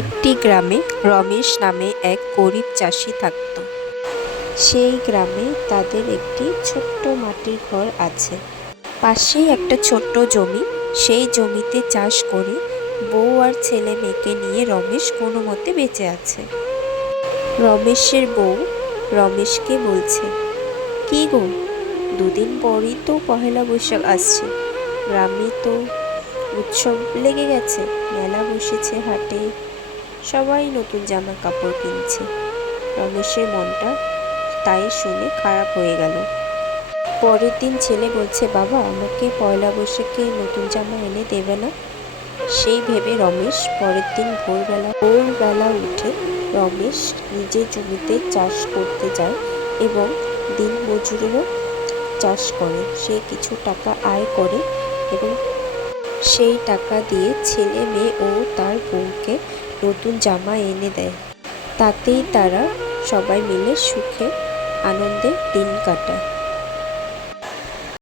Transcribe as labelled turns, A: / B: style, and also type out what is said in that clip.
A: একটি গ্রামে রমেশ নামে এক গরিব চাষি থাকত। সেই গ্রামে তাদের একটি ছোট্ট মাটির ঘর আছে। পাশেই একটা ছোট্ট জমি। সেই জমিতে চাষ করে বউ আর ছেলে মেয়েকে নিয়ে রমেশ কোনো মতে বেঁচে আছে। রমেশের বউ রমেশকে বলছে, কি গো, দুদিন পরই তো পহেলা বৈশাখ আসছে। গ্রামে তো উৎসব লেগে গেছে, মেলা বসেছে হাটে। সবাই নতুন জামা কাপড় কিনছে। রমেশের মনটা তাই শুনে খারাপ হয়ে গেল। পরের দিন ছেলে বলছে, বাবা, আমাকে পয়লা বৈশাখে নতুন জামা এনে দেবে না? সেই ভেবে রমেশ পরের দিন ভোরবেলা ভোরবেলা উঠে রমেশ নিজের জমিতে চাষ করতে যায় এবং দিন মজুরেরও চাষ করে। সে কিছু টাকা আয় করে এবং সেই টাকা দিয়ে ছেলে মেয়ে ও তার বউকে নতুন জামা এনে দেয়। তাতেই তারা সবাই মিলে সুখে আনন্দে দিন কাটায়।